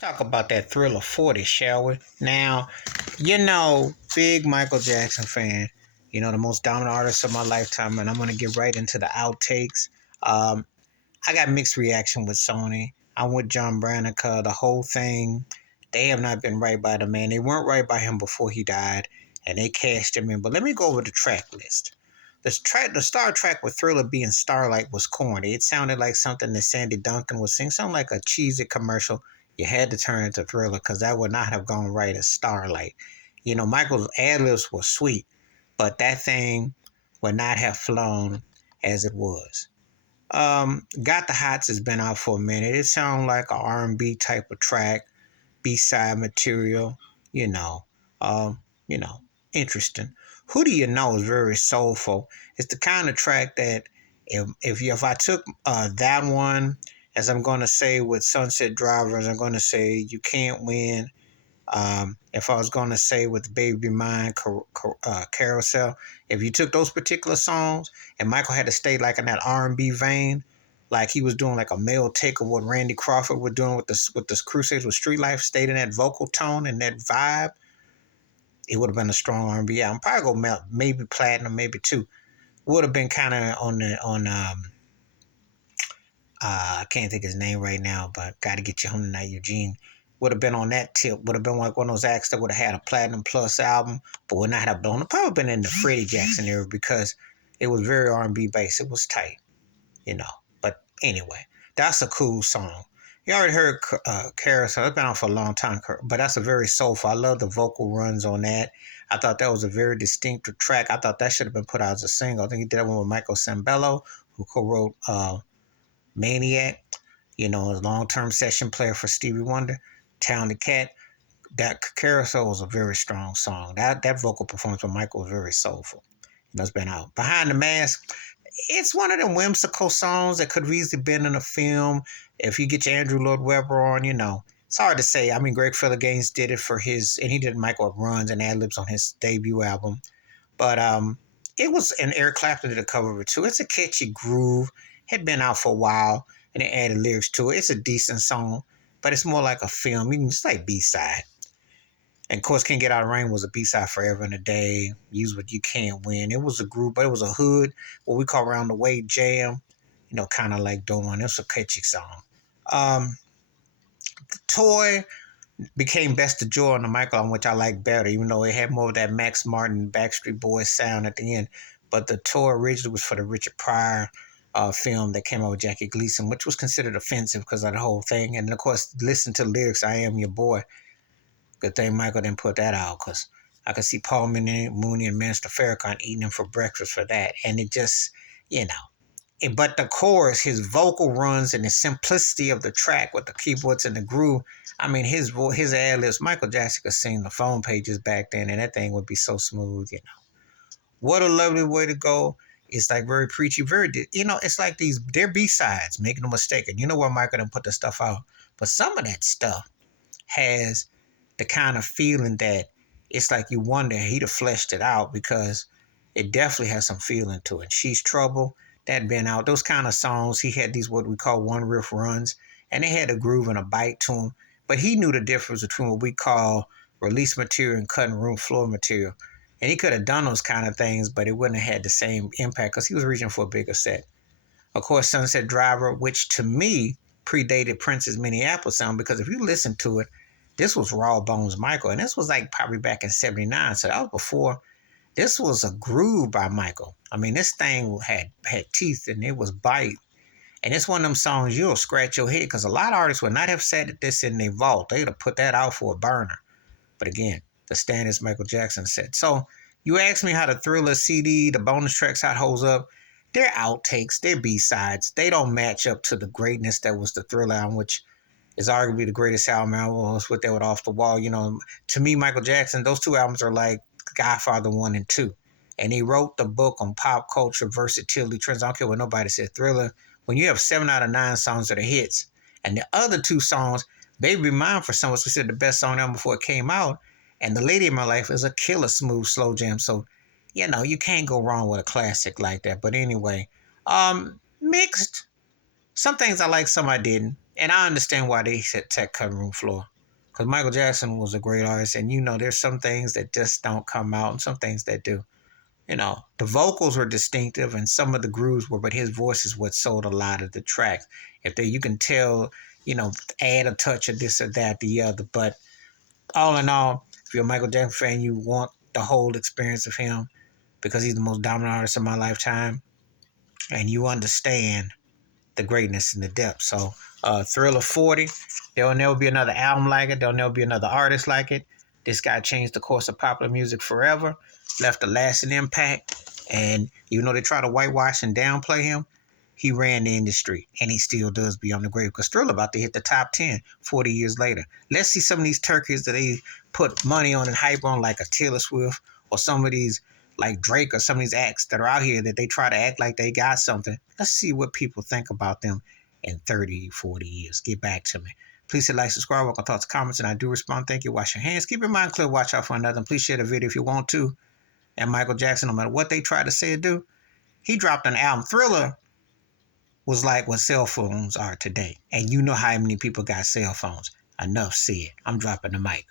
Talk about that Thriller 40, shall we? Now, big Michael Jackson fan, the most dominant artist of my lifetime, and I'm going to get right into the outtakes. Um, I got mixed reaction with Sony. I'm with John Brannica. The whole thing, they have not been right by the man. They weren't right by him before he died, and they cashed him in. But let me go over the track list. The star track with Thriller being Starlight was corny. It sounded like something that Sandy Duncan was singing, something like a cheesy commercial. You had to turn it to Thriller because that would not have gone right as Starlight. Michael's ad-libs were sweet, but that thing would not have flown as it was. Got the Hots has been out for a minute. It sounds like a R&B type of track, B-side material, you know, um, you know, interesting. Who Do You Know is very soulful. It's the kind of track that if I took that one, as I'm going to say with Sunset Drivers, I'm going to say You Can't Win. If I was going to say with Baby Mine, Carousel, if you took those particular songs and Michael had to stay like in that R&B vein, like he was doing like a male take of what Randy Crawford was doing with the Crusades with Street Life, stayed in that vocal tone and that vibe, it would have been a strong R&B album. Probably go maybe platinum, maybe two. Would have been kind of on I can't think of his name right now, but Got to Get You Home Tonight, Eugene. Would have been on that tip. Would have been like one of those acts that would have had a platinum plus album, but would not have blown. It probably been in the Freddie Jackson era because it was very R&B based. It was tight, you know. But anyway, that's a cool song. You already heard Carousel. It's been on for a long time, but that's a very soulful. I love the vocal runs on that. I thought that was a very distinctive track. I thought that should have been put out as a single. I think he did that one with Michael Sembello, who co-wrote Maniac, a long-term session player for Stevie Wonder, Talented Cat. That Carousel was a very strong song. That vocal performance by Michael was very soulful. It's been out. Behind the Mask, it's one of them whimsical songs that could have easily been in a film. If you get your Andrew Lloyd Webber on, it's hard to say. I mean, Greg Gaines did it for his, and he did Michael runs and ad libs on his debut album. But it was, and Eric Clapton did a cover of it too. It's a catchy groove. Had been out for a while, and they added lyrics to it. It's a decent song, but it's more like a film. It's like B-side. And of course, Can't Get Out of Rain was a B-side Forever and a Day. Use What You Can't Win. It was a group, but it was a hood, what we call Around the Way jam. Kind of like Dawn. It's a catchy song. Toy became Best of Joy on the Michael album, which I like better, even though it had more of that Max Martin, Backstreet Boys sound at the end. But the Toy originally was for the Richard Pryor film that came out with Jackie Gleason, which was considered offensive because of the whole thing. And of course, listen to the lyrics, I Am Your Boy. Good thing Michael didn't put that out because I could see Paul Mooney and Minister Farrakhan eating him for breakfast for that. And it just, but the chorus, his vocal runs and the simplicity of the track with the keyboards and the groove, I mean, his ad-libs, Michael Jackson could sing the phone pages back then and that thing would be so smooth. What a lovely way to go. It's like very preachy, it's like they're B-sides, make no mistake. And you know where Michael didn't put the stuff out. But some of that stuff has the kind of feeling that it's like you wonder he'd have fleshed it out because it definitely has some feeling to it. She's Trouble, that been out. Those kind of songs, he had these what we call one riff runs, and they had a groove and a bite to them. But he knew the difference between what we call release material and cutting room floor material. And he could have done those kind of things, but it wouldn't have had the same impact because he was reaching for a bigger set. Of course, Sunset Driver, which to me predated Prince's Minneapolis sound, because if you listen to it, this was Raw Bones Michael, and this was like probably back in '79, so that was before. This was a groove by Michael. I mean, this thing had teeth and it was bite. And it's one of them songs you'll scratch your head because a lot of artists would not have said this in their vault. They would have put that out for a burner. But again, the standards Michael Jackson said. So you asked me how the Thriller CD, the bonus tracks, how it holds up. They're outtakes. They're B-sides. They don't match up to the greatness that was the Thriller album, which is arguably the greatest album ever. Was with that with Off the Wall. To me, Michael Jackson, those two albums are like Godfather 1 and 2. And he wrote the book on pop culture, versatility, trends. I don't care what nobody said. Thriller, when you have 7 out of 9 songs that are hits, and the other 2 songs, Baby Mine for some was considered the best song ever before it came out, and The Lady in My Life is a killer smooth slow jam. So, you can't go wrong with a classic like that. But anyway, mixed. Some things I like, some I didn't. And I understand why they said tech cutting room floor. Because Michael Jackson was a great artist, and there's some things that just don't come out, and some things that do. The vocals were distinctive, and some of the grooves were, but his voice is what sold a lot of the tracks. If they, you can tell, add a touch of this or that, the other. But all in all, if you're a Michael Jackson fan, you want the whole experience of him because he's the most dominant artist of my lifetime, and you understand the greatness and the depth. So, Thriller 40, there'll never be another album like it. There'll never be another artist like it. This guy changed the course of popular music forever, left a lasting impact. And even though they try to whitewash and downplay him, he ran the industry, and he still does beyond the grave. Because Thriller about to hit the top 10 40 years later. Let's see some of these turkeys that they put money on and hype on, like a Taylor Swift, or some of these like Drake, or some of these acts that are out here that they try to act like they got something. Let's see what people think about them in 30, 40 years. Get back to me. Please hit like, subscribe, welcome thoughts, comments, and I do respond. Thank you. Wash your hands. Keep your mind clear. Watch out for another. And please share the video if you want to. And Michael Jackson, no matter what they try to say or do, he dropped an album. Thriller was like what cell phones are today. And you know how many people got cell phones. Enough said. I'm dropping the mic.